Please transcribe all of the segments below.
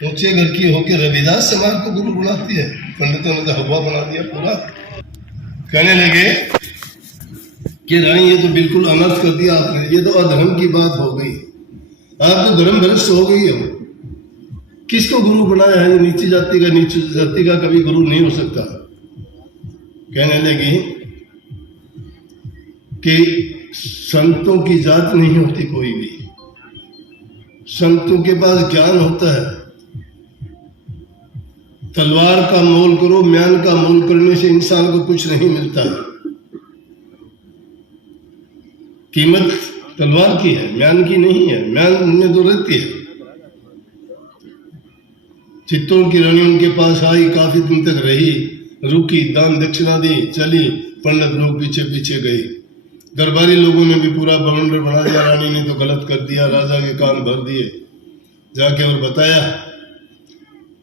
ऊंचे घर की होकर रविदास समाज को गुरु बुलाती है। पंडितों ने तो हवा बना दिया पूरा। कहने लगे कि रानी ये तो बिल्कुल अनर्थ कर दिया आपने, ये तो अधर्म की बात हो गई, आप तो धर्म भ्रष्ट हो गई हो। किसको गुरु बनाया है? नीची जाति का, नीची जाति का कभी गुरु नहीं हो सकता। कहने लगी कि संतों की जात नहीं होती कोई भी, संतों के पास ज्ञान होता है। तलवार का मोल करो, म्यान का मोल करने से इंसान को कुछ नहीं मिलता है। कीमत तलवार की है, म्यान की नहीं है। म्यान उनमें तो रहती है। चित्तौड़ की रानी उनके पास आई, काफी दिन तक रही, रुकी, दान दक्षिणा दी, चली। पंडित लोग पीछे पीछे गए। दरबारी लोगों ने भी पूरा बवंडर बना दिया, रानी ने तो गलत कर दिया, राजा के कान भर दिए। जाके और बताया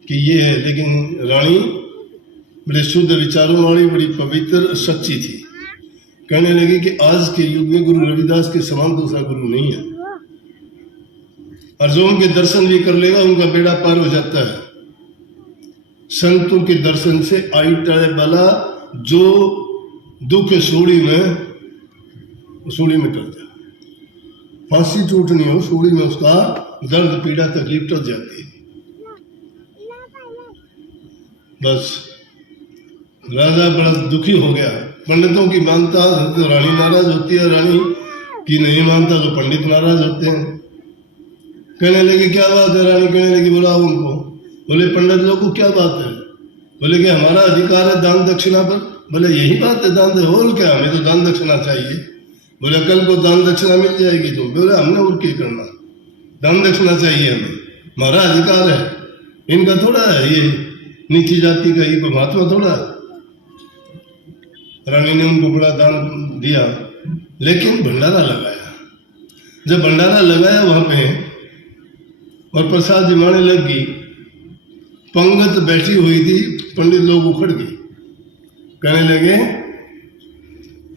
कि ये है, लेकिन रानी बड़े शुद्ध विचारों वाली, बड़ी पवित्र, सच्ची थी। कहने लगी कि आज के युग में गुरु रविदास के समान दूसरा गुरु नहीं है, और जो उनके दर्शन भी कर लेगा उनका बेड़ा पार हो जाता है। संतों के दर्शन से आई टले बला, जो दुख सूढ़ी में टल जाए। फांसी टूटनी हो सूढ़ी में, उसका दर्द पीड़ा तकलीफ टल जाती है। बस राजा बड़ा दुखी हो गया। पंडितों की मानता तो रानी नाराज होती है, रानी की नहीं मानता तो पंडित नाराज होते हैं। कहने लगे क्या बात है? रानी कहने लगी बुलाओ उनको। बोले पंडित लोग को क्या बात है? बोले कि हमारा अधिकार है दान दक्षिणा पर। बोले यही बात है, दान और क्या, हमें तो दान दक्षिणा चाहिए। बोले कल को दान दक्षिणा मिल जाएगी तो। बोले हमने और क्या करना, दान दक्षिणा चाहिए हमें, हमारा अधिकार है, इनका थोड़ा है, ये नीची जाति का ये कोई महात्मा थोड़ा है। रानी ने उनको बड़ा दान दिया, लेकिन भंडारा लगाया। जब भंडारा लगाया वहां पे और प्रसाद जमाने लगी, पंगत बैठी हुई थी, पंडित लोग उखड़ गए। कहने लगे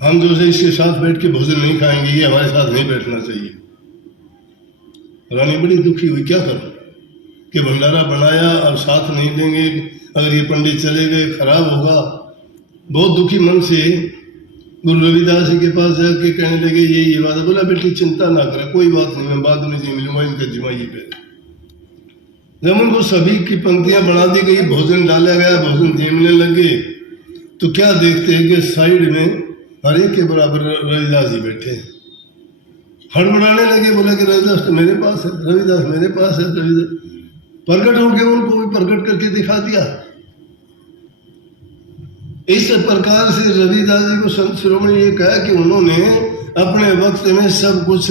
हम जो से इसके साथ बैठ के भोजन नहीं खाएंगे, ये हमारे साथ नहीं बैठना चाहिए। रानी बड़ी दुखी हुई, क्या करूं कि भंडारा बनाया और साथ नहीं देंगे, अगर ये पंडित चले गए खराब होगा। बहुत दुखी मन से गुरु रविदास जी के पास जाके कहने लगे ये बात है। बोला बेटी चिंता ना करे, कोई बात नहीं, मैं बाद में जी मिलूंगा, इनका जिम्मा ये पे। जब उनको सभी की पंक्तियां बना दी गई, भोजन डाला गया, भोजन जीमने लगे, तो क्या देखते हैं कि साइड में हर एक के बराबर रविदास जी बैठे हैं। हड़बड़ाने लगे, बोला कि रविदास तो मेरे पास है, रविदास मेरे पास है। रविदास प्रकट हो गया, उनको भी प्रकट करके दिखा दिया। इस प्रकार से रविदास जी को संत शिरोमणि ये कहा कि उन्होंने अपने वक्त में सब कुछ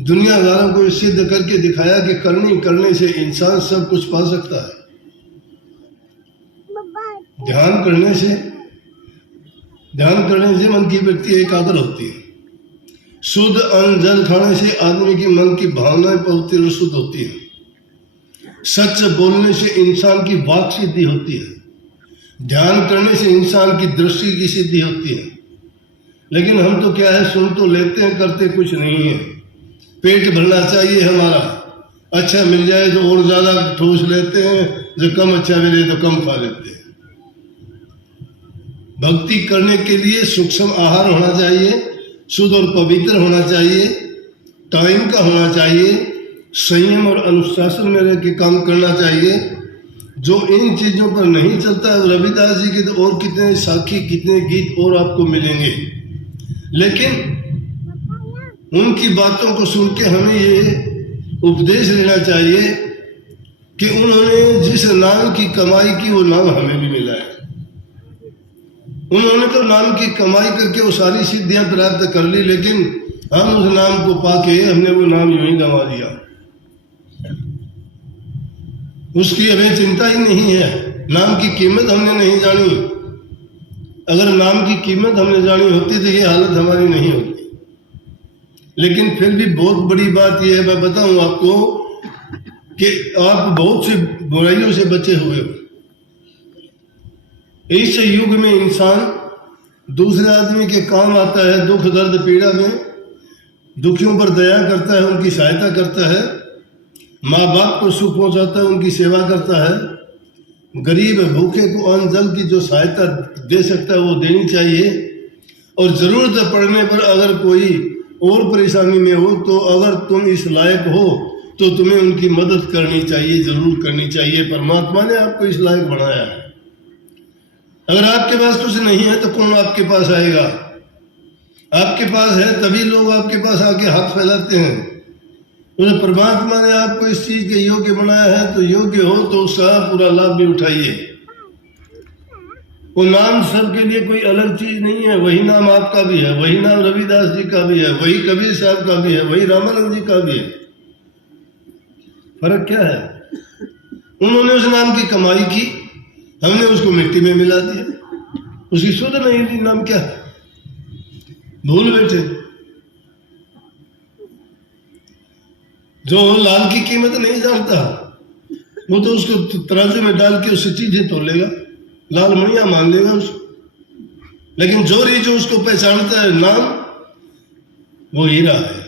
दुनियादारों को सिद्ध करके दिखाया कि करने से इंसान सब कुछ पा सकता है। ध्यान करने से मन की वृत्ति एकाग्र होती है। शुद्ध अन्न जल खाने से आदमी की मन की भावनाएं पवित्र और शुद्ध होती है। सच बोलने से इंसान की वाक सिद्धि होती है। ध्यान करने से इंसान की दृष्टि की सिद्धि होती है। लेकिन हम तो क्या है, सुन तो लेते हैं, करते कुछ नहीं है। पेट भरना चाहिए हमारा, अच्छा मिल जाए तो और ज्यादा ठूस लेते हैं, जो कम अच्छा मिले तो कम खा लेते हैं। भक्ति करने के लिए सूक्ष्म आहार होना चाहिए, शुद्ध और पवित्र होना चाहिए, टाइम का होना चाहिए, संयम और अनुशासन में रह के काम करना चाहिए। जो इन चीजों पर नहीं चलता है, रविदास जी के तो और कितने साखी, कितने गीत और आपको मिलेंगे। लेकिन उनकी बातों को सुन के हमें ये उपदेश लेना चाहिए कि उन्होंने जिस नाम की कमाई की वो नाम हमें भी मिला है। उन्होंने तो नाम की कमाई करके वो सारी सिद्धियां प्राप्त कर ली, लेकिन हम उस नाम को पाके हमने वो नाम यूं ही गंवा दिया। उसकी हमें चिंता ही नहीं है। नाम की कीमत हमने नहीं जानी। अगर नाम की कीमत हमने जानी होती तो ये हालत हमारी नहीं होती। लेकिन फिर भी बहुत बड़ी बात यह है, मैं बताऊं आपको कि आप बहुत सी बुराइयों से बचे हुए हो। इस युग में इंसान दूसरे आदमी के काम आता है, दुख दर्द पीड़ा में दुखियों पर दया करता है, उनकी सहायता करता है। माँ बाप को सुख पहुंचाता है, उनकी सेवा करता है, गरीब भूखे को अन्न जल की जो सहायता दे सकता है वो देनी चाहिए। और जरूरत पड़ने पर अगर कोई और परेशानी में हो तो अगर तुम इस लायक हो तो तुम्हें उनकी मदद करनी चाहिए, जरूर करनी चाहिए। परमात्मा ने आपको इस लायक बनाया है। अगर आपके पास कुछ नहीं है तो कौन आपके पास आएगा? आपके पास है तभी लोग आपके पास आके हाथ फैलाते हैं। तो परमात्मा ने आपको इस चीज के योग्य बनाया है, तो योग्य हो तो उसका पूरा लाभ भी उठाइए। वो नाम सबके लिए कोई अलग चीज नहीं है, वही नाम आपका भी है, वही नाम रविदास जी का भी है, वही कबीर साहब का भी है, वही रामानंद जी का भी है। फर्क क्या है? उन्होंने उस नाम की कमाई की, हमने उसको मिट्टी में मिला दिया, उसकी सुध नहीं ली। नाम क्या है? भूल बैठे। जो लाल की कीमत नहीं जानता वो तो उसको तराजू में डाल के उससे चीजें तोलेगा, लाल मणिया मान लेगा उसको। लेकिन जोरी जो उसको पहचानता है नाम, वो हीरा है।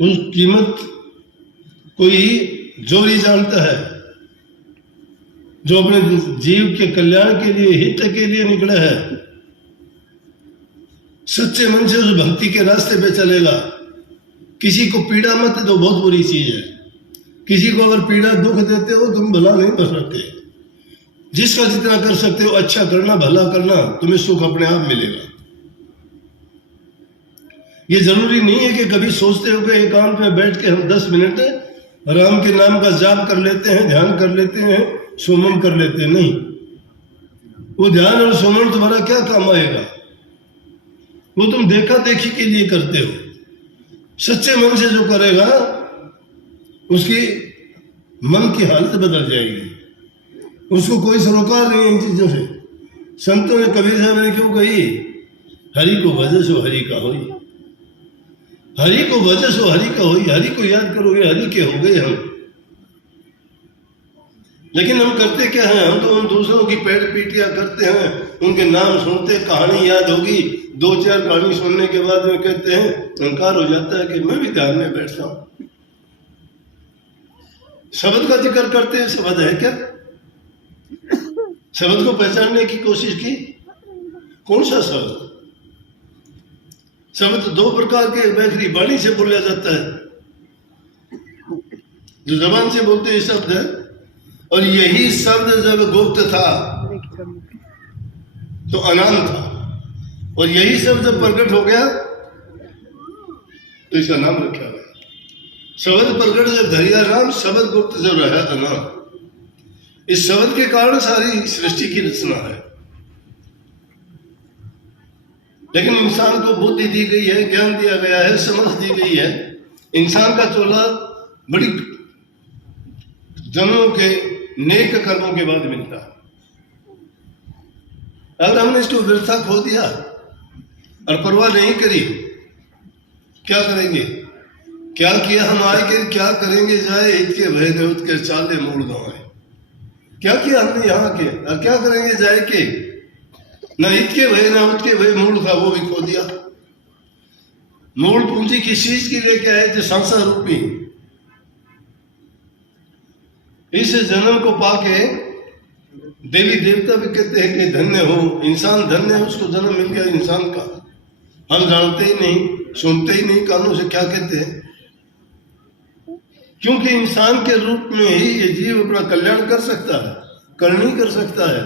उस कीमत कोई जोरी जानता है जो अपने जीव के कल्याण के लिए, हित के लिए निकला है। सच्चे मन से उस भक्ति के रास्ते पे चलेगा। किसी को पीड़ा मत दो, बहुत बुरी चीज है। किसी को अगर पीड़ा दुख देते हो तुम भला नहीं कर सकते। जिसका जितना कर सकते हो अच्छा करना, भला करना, तुम्हें सुख अपने आप मिलेगा। ये जरूरी नहीं है कि कभी सोचते हो कि एकांत में बैठ के हम 10 मिनट राम के नाम का जाप कर लेते हैं, ध्यान कर लेते हैं, सुमन कर लेते हैं। नहीं, वो ध्यान और सुमन तुम्हारा क्या काम आएगा? वो तुम देखा देखी के लिए करते हो। सच्चे मन से जो करेगा उसकी मन की हालत बदल जाएगी। उसको कोई सरोकार नहीं है इन चीजों से। संतों ने, कबीर साहब ने क्यों कही, हरि को भजसो हरि का होई, हरि को भजसो हरि का होई। हरि को याद करोगे हरि के हो गए हम। लेकिन हम करते क्या है? हम तो उन दूसरों की पेड़ पीटियां करते हैं, उनके नाम सुनते, कहानी याद होगी, 2-4 कहानी सुनने के बाद में कहते हैं, अहंकार हो जाता है कि मैं भी ध्यान में बैठता हूं। शब्द का जिक्र करते हैं, शब्द है क्या? शब्द को पहचानने की कोशिश की। कौन सा शब्द? शब्द 2 प्रकार के बैखरी वाणी से बोला जाता है। जो जबान से बोलते हैं शब्द है, और यही शब्द जब गुप्त था तो अनाम था, और यही शब्द जब प्रकट हो गया तो इसका नाम रखा गया। शब्द प्रकट जब धरिया राम, शब्द गुप्त जब रहा अनाम। इस शब्द के कारण सारी सृष्टि की रचना है। लेकिन इंसान को बुद्धि दी गई है, ज्ञान दिया गया है, समझ दी गई है। इंसान का चोला बड़ी जन्मों के नेक कर्मों के बाद मिलता है। अगर हमने इसको व्यर्था खो दिया और परवाह नहीं करी, क्या करेंगे? क्या किया हम आए के, क्या करेंगे जाए, इतके भय ने उतके चाले मूल गाँव। क्या किया हमने यहाँ के, और क्या करेंगे जाए के? न इतके भय न उतके भय, मूल था वो भी खो दिया। मूल पूंजी किस चीज की लेके आए थे? संसार रूपी। इस जन्म को पाके देवी देवता भी कहते हैं कि धन्य हो इंसान, धन्य है उसको जन्म मिल गया इंसान का। हम जानते ही नहीं, सुनते ही नहीं कानों से क्या कहते हैं, क्योंकि इंसान के रूप में ही ये जीव अपना कल्याण कर सकता है, करनी कर सकता है।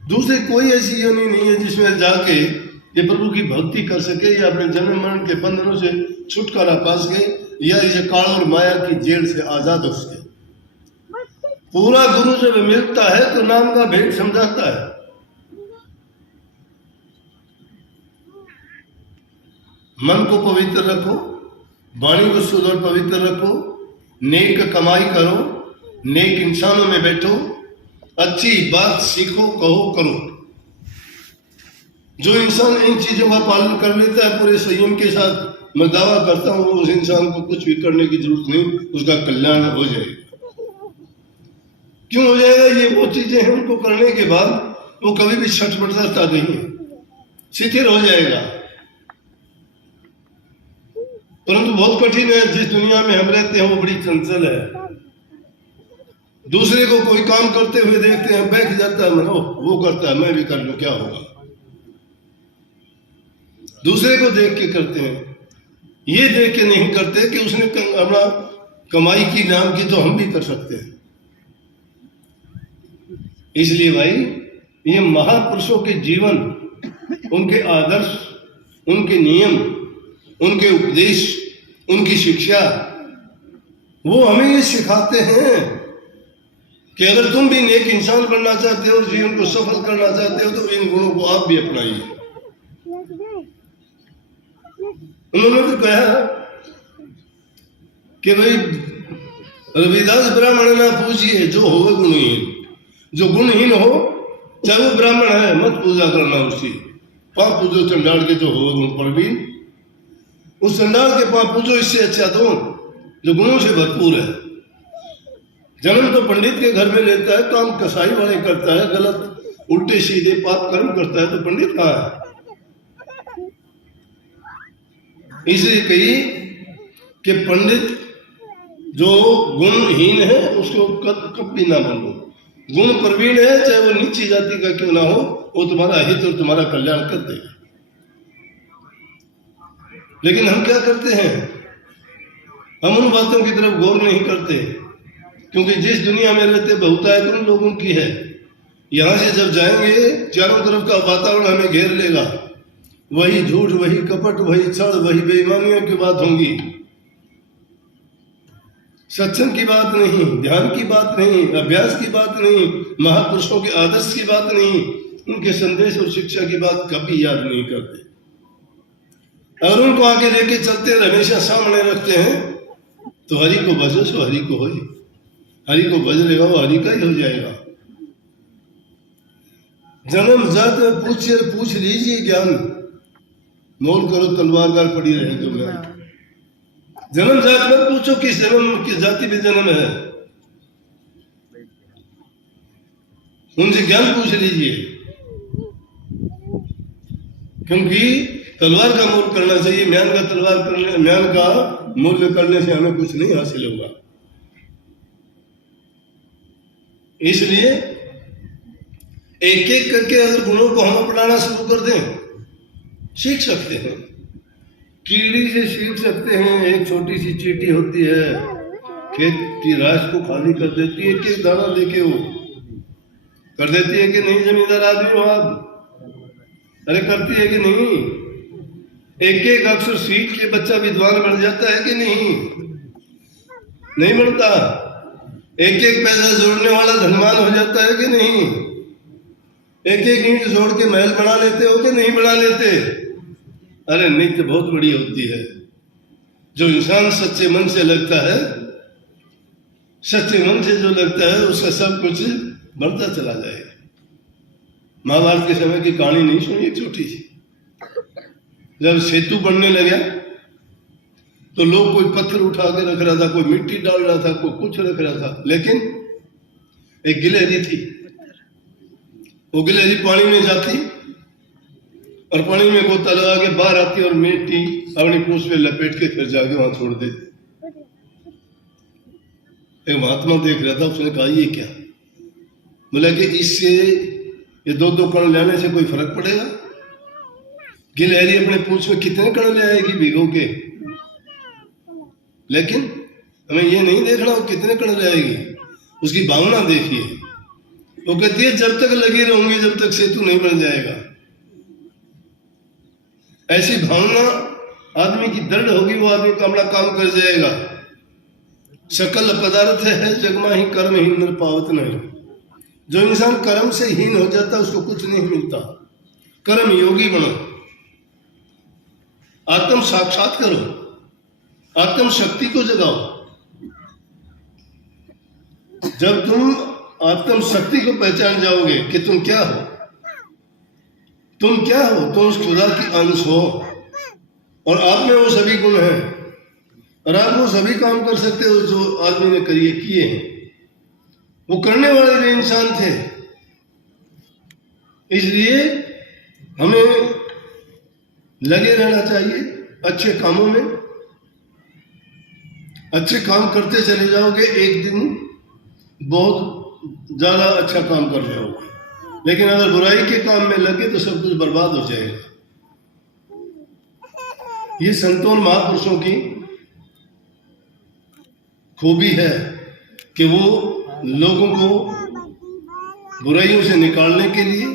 दूसरी कोई ऐसी योनि नहीं है जिसमें जाके ये प्रभु की भक्ति कर सके या अपने जन्म मरण के बंधनों से छुटकारा पा सके या ये काल और माया की जेल से आजाद हो सके। पूरा गुरु जब मिलता है तो नाम का भेद समझाता है। मन को पवित्र रखो, वाणी को शुद्ध और पवित्र रखो, नेक कमाई करो, नेक इंसानों में बैठो, अच्छी बात सीखो, कहो, करो। जो इंसान इन चीजों का पालन कर लेता है पूरे संयम के साथ, मैं दावा करता हूं उस इंसान को कुछ भी करने की जरूरत नहीं, उसका कल्याण हो जाएगा। क्यों हो जाएगा? ये वो चीजें हैं उनको करने के बाद वो कभी भी छटपटाता नहीं है, शिथिल हो जाएगा। परंतु बहुत कठिन है। जिस दुनिया में हम रहते हैं वो बड़ी चंचल है। दूसरे को कोई काम करते हुए देखते हैं, बैठ जाता है मन, वो करता है मैं भी कर लूं, क्या होगा। दूसरे को देख के करते हैं, ये देख के नहीं करते कि उसने अपना कमाई की नाम की तो हम भी कर सकते हैं। इसलिए भाई ये महापुरुषों के जीवन, उनके आदर्श, उनके नियम, उनके उपदेश, उनकी शिक्षा, वो हमें ये सिखाते हैं कि अगर तुम भी नेक इंसान बनना चाहते हो और जीवन को सफल करना चाहते हो तो इन गुणों को आप भी अपनाइए। उन्होंने तो कहा कि भाई रविदास ब्राह्मण ना पूछिए जो हो गुणहीन, जो गुणहीन हो चाहे वो ब्राह्मण है मत पूजा करना उसकी, पाप पूजो चंडाल के जो हो गुण प्रवीण, उस चंडाल के पाप पूजो, इससे अच्छा तो जो गुणों से भरपूर है। जन्म तो पंडित के घर में लेता है, काम कसाई वाले करता है, गलत उल्टे सीधे पाप कर्म करता है, तो पंडित कहाँ है। इसलिए कही कि पंडित जो गुणहीन है उसको कभी ना मानो, गुण प्रवीण है चाहे वो नीची जाति का क्यों ना हो, वो तुम्हारा हित और तुम्हारा कल्याण कर देगा। लेकिन हम क्या करते हैं, हम उन बातों की तरफ गौर नहीं करते, क्योंकि जिस दुनिया में रहते बहुतायत उन लोगों की है। यहां से जब जाएंगे चारों तरफ का वातावरण हमें घेर लेगा, वही झूठ, वही कपट, वही छल, वही बेईमानियों की बात होंगी। सत्संग की बात नहीं, ध्यान की बात नहीं, अभ्यास की बात नहीं, महापुरुषों के आदर्श की बात नहीं, उनके संदेश और शिक्षा की बात कभी याद नहीं करते। अगर उनको आगे लेके चलते हैं, हमेशा सामने रखते हैं, तो हरि को भजो सो हरि को होई, हरि को भज लेगा वो हरि का ही हो जाएगा। जन्म जात में पूछ लीजिए ज्ञान, मौन करो तलवारगार पड़ी रहे दुनिया। जन्म जात मत पूछो किस जन्म किस जाति में जन्म है, उनसे ज्ञान पूछ लीजिए, क्योंकि तलवार का मूल करना चाहिए, म्यान का तलवार करने, म्यान का मूल्य करने से हमें कुछ नहीं हासिल होगा। इसलिए एक एक करके अगर गुणों को हम अपनाना शुरू कर दें, सीख सकते हैं, कीड़ी से सीख सकते हैं। एक छोटी सी चींटी होती है, खेत की राश को खाली कर देती है, एक दाना लेके वो कर देती है कि नहीं। जमींदार आदमी हो आप, अरे करती है कि नहीं। एक एक अक्षर सीख के बच्चा विद्वान बन जाता है कि नहीं, नहीं बनता। एक एक पैसा जोड़ने वाला धनवान हो जाता है कि नहीं। एक एक ईंट जोड़ के महल बना लेते हो कि नहीं बना लेते। अरे नित्य बहुत बड़ी होती है। जो इंसान सच्चे मन से लगता है, सच्चे मन से जो लगता है उसका सब कुछ बढ़ता चला जाएगा। महाभारत के समय की कहानी नहीं सुनी, एक छोटी सी। जब सेतु बनने लगा तो लोग कोई पत्थर उठा के रख रहा था, कोई मिट्टी डाल रहा था, कोई कुछ रख रहा था, लेकिन एक गिलहरी थी। वो गिलहरी पानी में जाती और पानी में गोता लगा के बाहर आती और मिट्टी अपनी पूंछ में लपेट के फिर जाके वहां छोड़ देती। एक महात्मा देख रहा था, उसने कहा ये क्या? बोला कि इससे ये दो दो कण लेने से कोई फर्क पड़ेगा? गिलहरी अपने पूंछ में कितने कण ले आएगी भिगो के, लेकिन हमें ये नहीं देखना वो कितने कण ले आएगी, उसकी भावना देखिए। वो कहती है जब तक लगी रहूंगी जब तक सेतु नहीं बन जाएगा। ऐसी भावना आदमी की दृढ़ होगी, वो आदमी का अपना काम कर जाएगा। सकल पदार्थ है जगमा ही कर्म हीन नर पावत नहीं। जो इंसान कर्म से हीन हो जाता है उसको कुछ नहीं मिलता। कर्म योगी बनो, आत्म साक्षात करो, आत्म शक्ति को जगाओ। जब तुम आत्म शक्ति को पहचान जाओगे कि तुम क्या हो, तुम क्या हो, तुम उस खुदा की अंश हो और आप में वो सभी गुण हैं और आप वो सभी काम कर सकते हो जो आदमी ने किए हैं। वो करने वाले भी इंसान थे। इसलिए हमें लगे रहना चाहिए अच्छे कामों में, अच्छे काम करते चले जाओगे, एक दिन बहुत ज़्यादा अच्छा काम कर जाओगे। लेकिन अगर बुराई के काम में लगे तो सब कुछ बर्बाद हो जाएगा। ये संतों और महापुरुषों की खूबी है कि वो लोगों को बुराइयों से निकालने के लिए,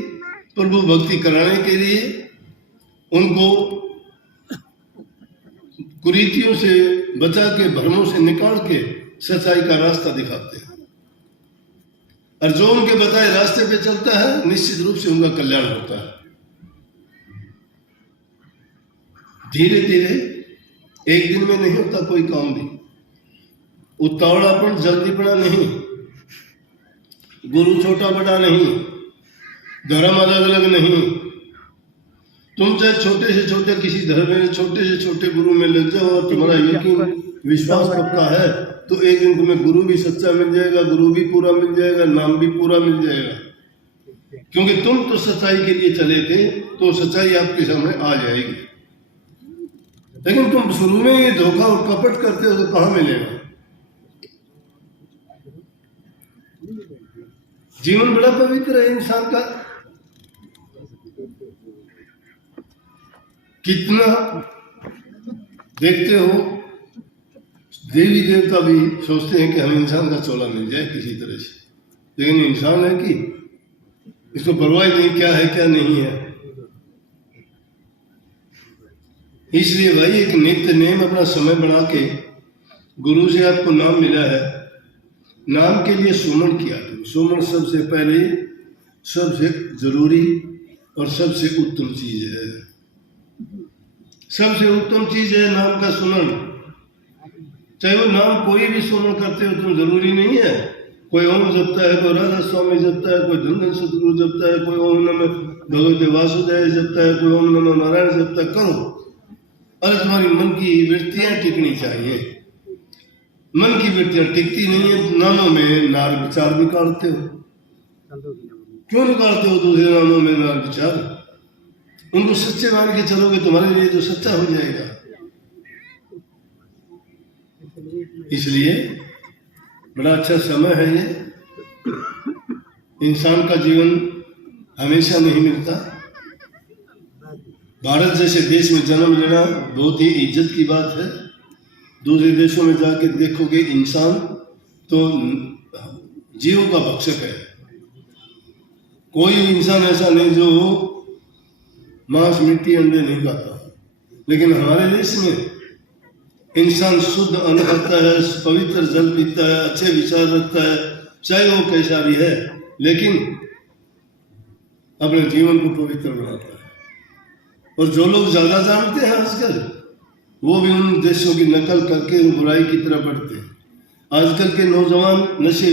प्रभु भक्ति कराने के लिए उनको कुरीतियों से बचा के, भ्रमों से निकाल के सच्चाई का रास्ता दिखाते हैं। और जो उनके बताए रास्ते पे चलता है, निश्चित रूप से उनका कल्याण होता है। धीरे धीरे, एक दिन में नहीं होता कोई काम भी। उतावलापन, जल्दीपना नहीं, गुरु छोटा बड़ा नहीं, धर्म अलग अलग नहीं। तुम चाहे छोटे से छोटे किसी धर्म में, छोटे से छोटे गुरु में लग जाओ और तुम्हारा यकीन विश्वास पक्का है, तो एक दिन तुम्हें गुरु भी सच्चा मिल जाएगा, गुरु भी पूरा मिल जाएगा, नाम भी पूरा मिल जाएगा। क्योंकि तुम तो सच्चाई के लिए चले थे, तो सच्चाई आपके सामने आ जाएगी। लेकिन तुम शुरू में ये धोखा और कपट करते हो तो कहां मिलेगा? जीवन बड़ा पवित्र है इंसान का। कितना देखते हो, देवी देवता भी सोचते हैं कि हम इंसान का चोला मिल जाए किसी तरह से, लेकिन इंसान है कि इसको परवाह नहीं क्या है क्या नहीं है। इसलिए भाई एक नित्य नेम अपना समय बना के, गुरु से आपको नाम मिला है, नाम के लिए सुमन किया। सुमन सबसे पहले, सबसे जरूरी और सबसे उत्तम चीज है। सबसे उत्तम चीज है नाम का सुमन। चाहे वो नाम कोई भी सुमन करते हो तुम, जरूरी नहीं है कोई ओम जपता है, कोई राधा स्वामी जपता है, कोई धनधन सतगुरु जपता है, कोई ओम नमः भगवते वासुदेव जपता है, कोई ओम नमः नारायण जपता है। करो, अरे तुम्हारी मन की वृत्तियां टिकनी चाहिए। मन की वृत्तियां टिकती नहीं है, नामों में नार विचार निकालते हो। क्यों निकालते हो दूसरे नामों में नार विचार? उनको सच्चे मान के चलोगे, तुम्हारे लिए तो सच्चा हो जाएगा। इसलिए बड़ा अच्छा समय है ये। इंसान का जीवन हमेशा नहीं मिलता। भारत जैसे देश में जन्म लेना बहुत ही इज्जत की बात है। दूसरे देशों में जाके देखोगे, इंसान तो जीवों का भक्षक है। कोई इंसान ऐसा नहीं जो मांस, मिट्टी, अंडे नहीं खाता। लेकिन हमारे देश में इंसान शुद्ध अन्न खाता है, पवित्र जल पीता है, अच्छे विचार रखता है, चाहे वो कैसा भी है, लेकिन अपने जीवन को पवित्र बनाता है। और जो लोग ज्यादा जानते हैं आजकल, वो भी उन देशों की नकल करके बुराई की तरफ बढ़ते हैं। आजकल के नौजवान नशे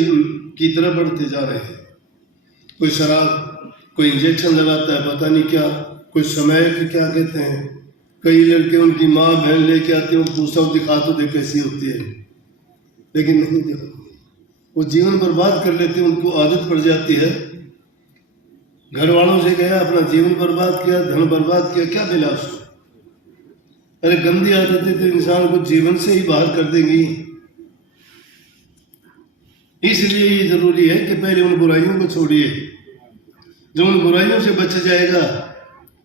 की तरफ बढ़ते जा रहे हैं। कोई शराब, कोई इंजेक्शन लगाता है, पता नहीं क्या, कोई समय क्या कहते हैं। कई लड़के उनकी माँ बहन लेके आते हैं, पूछता हूँ दिखा तो दे कैसी होती है, लेकिन नहीं देखो, वो जीवन बर्बाद कर लेते हैं। उनको आदत पड़ जाती है। घर वालों से गया, अपना जीवन बर्बाद किया, धन बर्बाद किया, क्या मिला उसको? अरे गंदी आदतें तो इंसान को जीवन से ही बाहर कर देंगी। इसलिए ये जरूरी है कि पहले उन बुराइयों को छोड़िए। जो उन बुराइयों से बच जाएगा।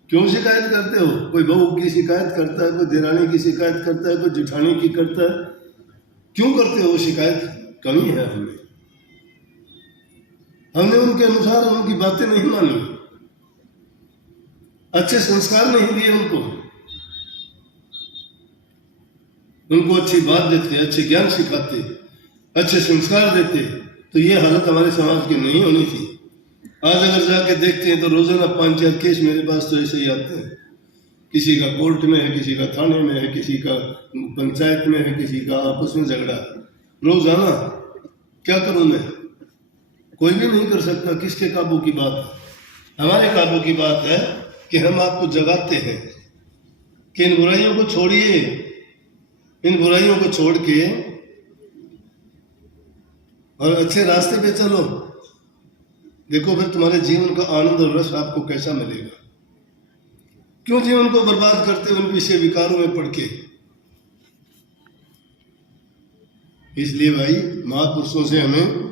क्यों शिकायत करते हो? कोई बहू की शिकायत करता है, कोई देरानी की शिकायत करता है, कोई जेठानी की करता है। क्यों करते हो शिकायत? कमी है हमने उनके अनुसार उनकी बातें नहीं मानी, अच्छे संस्कार नहीं दिए उनको अच्छी बात देते, अच्छे ज्ञान सिखाते, अच्छे संस्कार देते, तो ये हालत हमारे समाज की नहीं होनी थी। आज अगर जाके देखते हैं तो रोजाना 5-4 केस मेरे पास तो ऐसे ही आते हैं। किसी का कोर्ट में है, किसी का थाने में है, किसी का पंचायत में है, किसी का आपस में झगड़ा। रोजाना क्या करूं मैं? कोई भी नहीं कर सकता। किसके काबू की बात? हमारे काबू की बात है कि हम आपको जगाते हैं कि इन बुराइयों को छोड़िए, इन बुराइयों को छोड़ के और अच्छे रास्ते पे चलो। देखो फिर तुम्हारे जीवन का आनंद और रस आपको कैसा मिलेगा। क्यों जीवन को बर्बाद करते हो उन विषय विकारों में पड़ के? इसलिए भाई महापुरुषों से हमें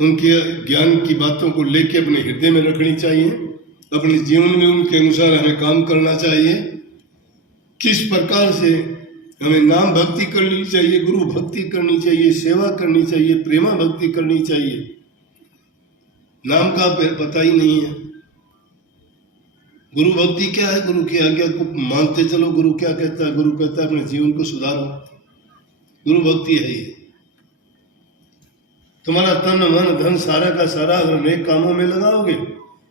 उनके ज्ञान की बातों को लेके अपने हृदय में रखनी चाहिए, अपने जीवन में उनके अनुसार हमें काम करना चाहिए। किस प्रकार से हमें नाम भक्ति करनी चाहिए, गुरु भक्ति करनी चाहिए, सेवा करनी चाहिए, प्रेमा भक्ति करनी चाहिए, नाम का पता ही नहीं है। गुरु भक्ति क्या है? गुरु की आज्ञा को मानते चलो। गुरु क्या कहता है? गुरु कहता है अपने जीवन को सुधारो। गुरु भक्ति है ये। तुम्हारा तन मन धन सारा का सारा अगर नेक कामों में लगाओगे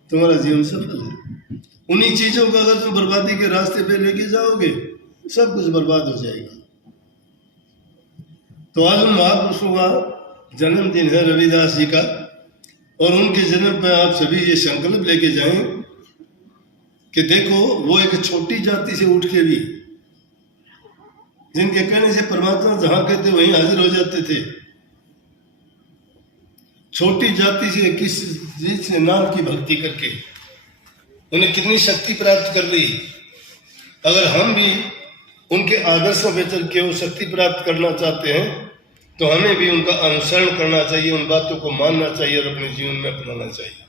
तुम्हारा जीवन सफल है। उन्हीं चीजों को अगर तुम बर्बादी के रास्ते पे लेके जाओगे सब कुछ बर्बाद हो जाएगा। तो आज उन महापुरुषों का जन्मदिन है रविदास जी का, और उनके जन्म पे आप सभी ये संकल्प लेके जाएं कि देखो वो एक छोटी जाति से उठ के भी, जिनके कहने से परमात्मा जहां कहते वहीं हाजिर हो जाते थे, छोटी जाति से किस जिस नाम की भक्ति करके उन्हें कितनी शक्ति प्राप्त कर ली। अगर हम भी उनके आदर्शों पे चल के वो शक्ति प्राप्त करना चाहते हैं तो हमें भी उनका अनुसरण करना चाहिए, उन बातों को मानना चाहिए और अपने जीवन में अपनाना चाहिए।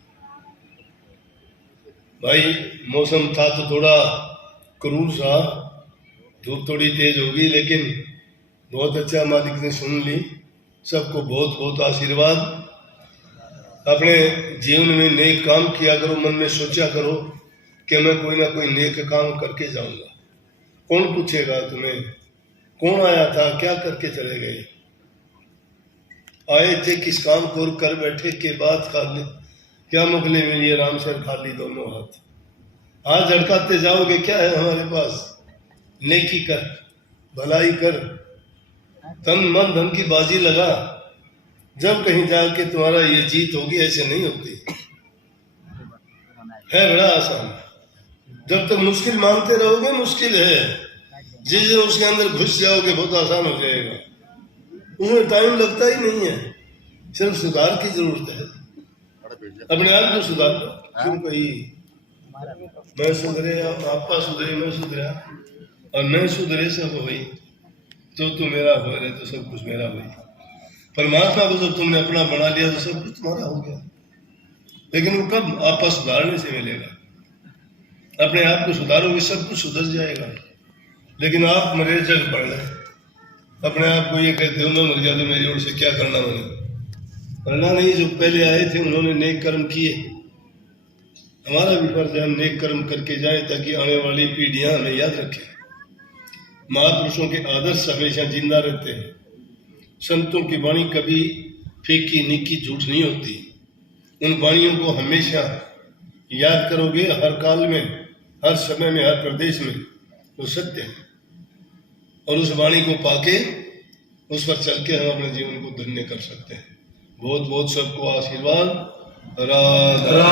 भाई मौसम था तो थोड़ा क्रूर सा, धूप थोड़ी तेज होगी, लेकिन बहुत अच्छा मालिक ने सुन ली। सबको बहुत बहुत आशीर्वाद। अपने जीवन में नेक काम किया करो, मन में सोचा करो कि मैं कोई ना कोई नेक काम करके जाऊंगा। कौन पूछेगा तुम्हें कौन आया था, क्या करके चले गए, आए थे किस काम को कर बैठे के बाद खाली क्या मुगले में ये राम सर खाली दोनों हाथ झड़काते जाओगे। क्या है हमारे पास? नेकी कर, भलाई कर, तन मन धन की बाजी लगा, जब कहीं जाके तुम्हारा ये जीत होगी। ऐसे नहीं होती है, बड़ा आसान। जब तक मुश्किल मानते रहोगे मुश्किल है, जिस दिन उसके अंदर घुस जाओगे बहुत आसान हो जाएगा। उसमें टाइम लगता ही नहीं है, सिर्फ सुधार की जरूरत है। अपने आप को सुधार लो। क्यों कही मैं सुधरे, आपका सुधरे, मैं सुधरा और मैं सुधरे सब वही, तो तू मेरा हो रहे तो सब कुछ मेरा वही। परमात्मा को जब तुमने अपना बना लिया तो सब कुछ तुम्हारा हो गया। लेकिन वो कब? आपस सुधारने से मिलेगा। अपने आप को सुधारोगे सब कुछ सुधर जाएगा। लेकिन आप मरे जग पड़ गए, अपने आप को ये कहते हो मैं मर गया तो मेरी ओर से क्या करना मैंने, करना नहीं। जो पहले आए थे उन्होंने नेक कर्म किए, हमारा भी फर्ज है हम नेक कर्म करके जाए ताकि आने वाली पीढ़ियां हमें याद रखें। महापुरुषों के आदर्श हमेशा जिंदा रहते हैं। संतों की वाणी कभी फेंकी निकी झूठ नहीं होती। उन वाणियों को हमेशा याद करोगे, हर काल में, हर समय में, हर प्रदेश में, वो सत्य है। और उस वाणी को पाके उस पर चल के हम अपने जीवन को धन्य कर सकते हैं। बहुत बहुत सबको आशीर्वाद। राधा